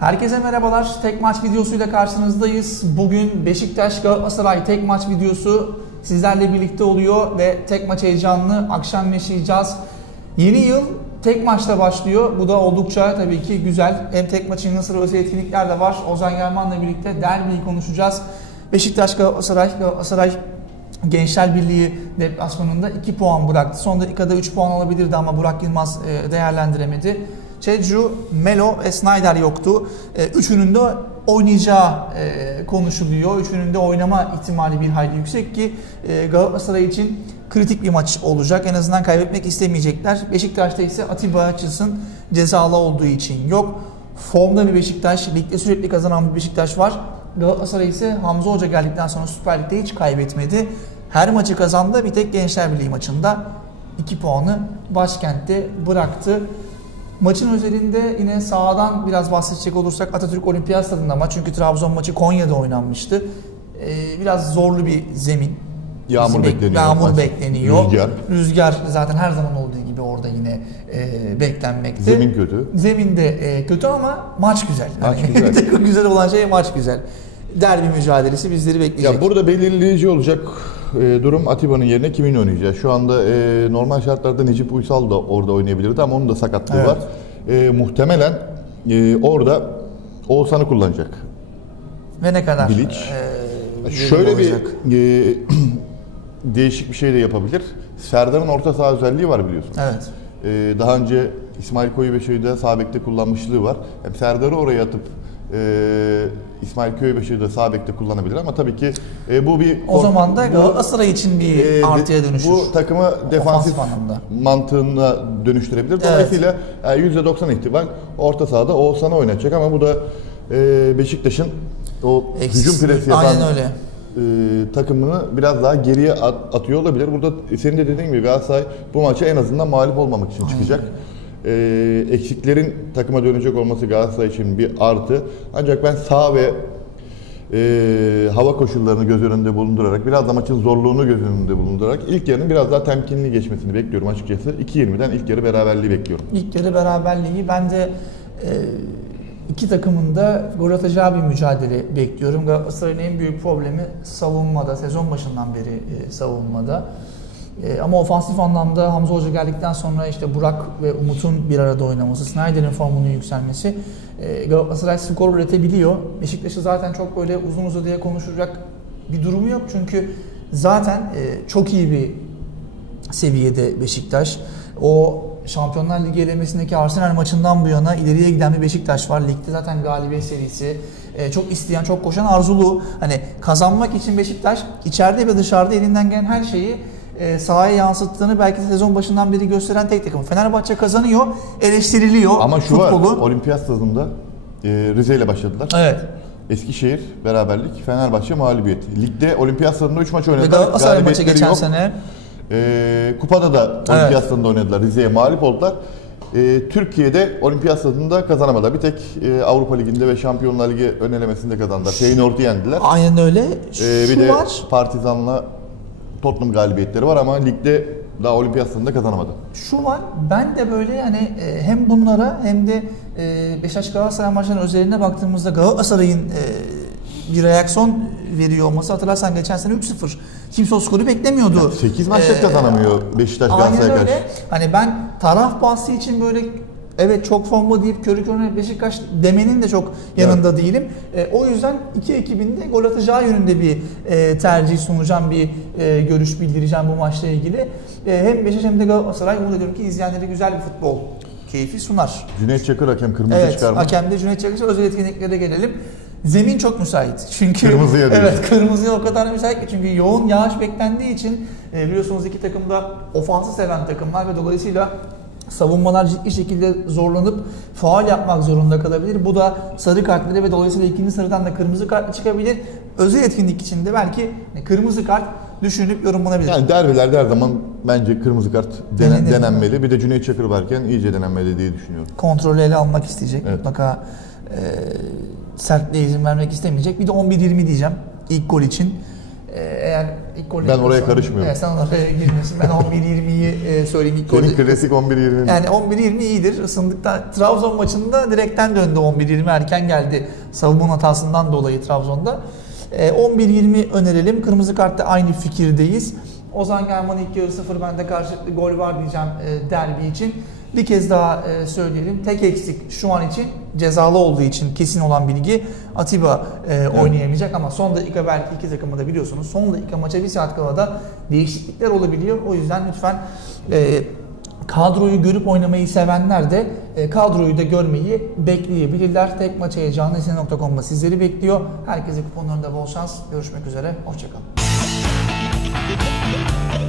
Herkese merhabalar. Tek maç videosuyla karşınızdayız. Bugün Beşiktaş Galatasaray tek maç videosu sizlerle birlikte oluyor ve tek maç heyecanlı akşam yaşayacağız. Yeni yıl tek maçla başlıyor. Bu da oldukça tabii ki güzel. Hem tek maçın yanı sıra özel etkinlikler de var. Ozan German'la birlikte derbiyi konuşacağız. Beşiktaş Galatasaray, Galatasaray Gençler Birliği deplasmanında 2 puan bıraktı. Son dakikada 3 puan alabilirdi ama Burak Yılmaz e, değerlendiremedi. Çecu, Melo ve Snyder yoktu. E, üçünün de oynayacağı e, konuşuluyor. Üçünün de oynama ihtimali bir hayli yüksek ki Galatasaray için kritik bir maç olacak. En azından kaybetmek istemeyecekler. Beşiktaş'ta ise Atiba Açılsın cezalı olduğu için yok. Formda bir Beşiktaş, ligde sürekli kazanan bir Beşiktaş var. Galatasaray ise Hamza Hoca geldikten sonra Süper Lig'de hiç kaybetmedi. Her maçı kazandı. Bir tek Gençler Birliği maçında 2 puanı başkentte bıraktı. Maçın özelinde yine sağdan biraz bahsedecek olursak Atatürk Olimpiyat Stadında maç. Çünkü Trabzon maçı Konya'da oynanmıştı. Ee, biraz zorlu bir zemin. Yağmur bekleniyor. Yağmur maç. bekleniyor. Rüzgar. Rüzgar zaten her zaman olduğu gibi orada yine e, beklenmekte. Zemin kötü. Zemin de e, kötü ama maç güzel. Maç yani, güzel. güzel olan şey maç güzel. Derbi mücadelesi bizleri bekleyecek. Ya burada belirleyici olacak e, durum Atiba'nın yerine kimin oynayacağı. Şu anda e, normal şartlarda Necip Uysal da orada oynayabilirdi ama onun da sakatlığı evet. var. E, muhtemelen e, orada Oğuzhan'ı kullanacak. Ve ne kadar? Bilic. E, Şöyle olacak. bir e, değişik bir şey de yapabilir. Serdar'ın orta saha özelliği var biliyorsun. Evet. Ee, daha önce İsmail Koyubeşi'yi de sağ bekte kullanmışlığı var. Hem Serdar'ı oraya atıp e, İsmail Köybaşı'yı da sağ bekte kullanabilir ama tabii ki e, bu bir... O zaman da Galatasaray için bir e, artıya dönüşür. Bu takımı defansif mantığına dönüştürebilir. Dolayısıyla evet. yani %90 ihtimal orta sahada Oğuzhan'ı oynatacak ama bu da e, Beşiktaş'ın o Eks, hücum presi yapan Aynen öyle e, takımını biraz daha geriye at, atıyor olabilir. Burada senin de dediğin gibi Galatasaray bu maça en azından mağlup olmamak için çıkacak. E, eksiklerin takıma dönecek olması Galatasaray için bir artı. Ancak ben sağ ve e, hava koşullarını göz önünde bulundurarak, biraz da maçın zorluğunu göz önünde bulundurarak ilk yarının biraz daha temkinli geçmesini bekliyorum açıkçası. 2-20'den ilk yarı beraberliği bekliyorum. İlk yarı beraberliği ben de e, İki takımın da gol atacağı bir mücadele bekliyorum. Galatasaray'ın en büyük problemi savunmada, sezon başından beri e, savunmada. E, ama ofansif anlamda Hamza Hoca geldikten sonra işte Burak ve Umut'un bir arada oynaması, Snyder'in formunun yükselmesi e, Galatasaray skor üretebiliyor. Beşiktaş'ı zaten çok böyle uzun uzadıya konuşacak bir durumu yok. Çünkü zaten e, çok iyi bir seviyede Beşiktaş. O Şampiyonlar Ligi elemesindeki Arsenal maçından bu yana ileriye giden bir Beşiktaş var. Ligde zaten galibiyet serisi. E, çok isteyen, çok koşan arzulu. Hani kazanmak için Beşiktaş içeride ve dışarıda elinden gelen her şeyi e, sahaya yansıttığını belki de sezon başından beri gösteren tek takım. Fenerbahçe kazanıyor, eleştiriliyor Ama şu futbolu. var, olimpiyat stadında e, Rize ile başladılar. Evet. Eskişehir beraberlik, Fenerbahçe mağlubiyet. Ligde olimpiyat stadında 3 maç oynadılar. Galatasaray maçı geçen yok. sene e, kupada da olimpiyat stadında oynadılar. Rize'ye mağlup oldular. E, Türkiye'de olimpiyat stadında kazanamadılar. Bir tek e, Avrupa Ligi'nde ve Şampiyonlar Ligi ön elemesinde kazandılar. Feyenoord'u yendiler. Aynen öyle. E, bir de var. Partizan'la Tottenham galibiyetleri var ama ligde daha olimpiyat stadında kazanamadı. Şu var, ben de böyle hani e, hem bunlara hem de e, Beşiktaş Galatasaray maçlarının özelliğine baktığımızda Galatasaray'ın e, bir reaksiyon veriyor olması hatırlarsan geçen sene 3-0. Kimse o skoru beklemiyordu. Yani 8 maçta ee, kazanamıyor Beşiktaş Galatasaray'a karşı. Hani ben taraf bahsi için böyle evet çok formda deyip körü körüne Beşiktaş demenin de çok yanında evet. değilim. E, o yüzden iki ekibin de gol atacağı yönünde bir e, tercih sunacağım, bir e, görüş bildireceğim bu maçla ilgili. E, hem Beşiktaş hem de Galatasaray umut ediyorum ki izleyenlere güzel bir futbol keyfi sunar. Cüneyt Çakır hakem kırmızı evet, çıkarma. Hakem de Cüneyt Çakır özel etkinliklere gelelim. Zemin çok müsait. Çünkü kırmızıya diyorsun. Evet, kırmızıya o kadar müsait ki çünkü yoğun yağış beklendiği için e, biliyorsunuz iki takım da ofansı seven takımlar ve dolayısıyla savunmalar ciddi şekilde zorlanıp faal yapmak zorunda kalabilir. Bu da sarı kartları ve dolayısıyla ikinci sarıdan da kırmızı kart çıkabilir. Özel etkinlik içinde belki kırmızı kart düşünüp yorumlanabilir. Yani derbilerde her zaman bence kırmızı kart denen, denenmeli. Bir de Cüneyt Çakır varken iyice denenmeli diye düşünüyorum. Kontrolü ele almak isteyecek. Evet. Mutlaka e, sertliğe izin vermek istemeyecek. Bir de 11-20 diyeceğim ilk gol için. Ee, eğer ilk golü Ben oraya karışmıyorum. Evet, sen oraya girmiyorsun. Ben 11-20'yi e, söyleyeyim ilk. Senin klasik 11-20. Yani 11-20 iyidir. Isındıktan Trabzon maçında direkten döndü 11-20 erken geldi. Savunma hatasından dolayı Trabzon'da. Ee, 11-20 önerelim. Kırmızı kartta aynı fikirdeyiz. Ozan German ilk yarı 0 bende karşılıklı gol var diyeceğim e, derbi için. Bir kez daha e, söyleyelim. Tek eksik şu an için cezalı olduğu için kesin olan bilgi Atiba e, oynayamayacak ama son dakika belki iki takımı da biliyorsunuz. Son dakika maça bir saat kala da değişiklikler olabiliyor. O yüzden lütfen e, kadroyu görüp oynamayı sevenler de e, kadroyu da görmeyi bekleyebilirler. Tek maç heyecanı sizleri bekliyor. Herkese kuponlarında bol şans. Görüşmek üzere. Hoşçakalın. Oh,